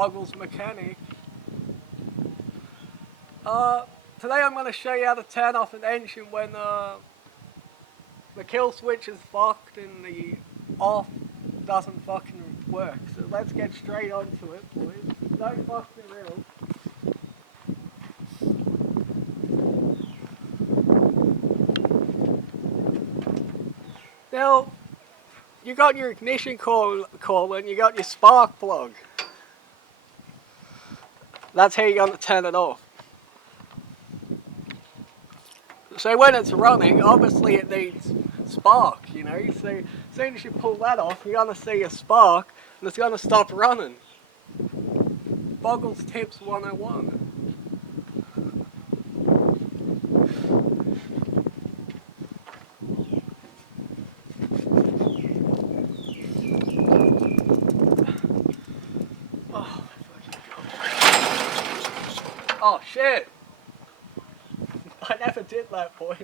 Boggles mechanic. Today I'm going to show you how to turn off an engine when the kill switch is fucked and the off doesn't fucking work. So let's get straight onto it, boys. Don't fuck me real. Now, you got your ignition coil and you got your spark plug. That's how you're going to turn it off. So when it's running, obviously it needs spark, you know. So as soon as you pull that off, you're going to see a spark and it's going to stop running. Boggles Tips 101. Oh, oh shit! I never did that, boys.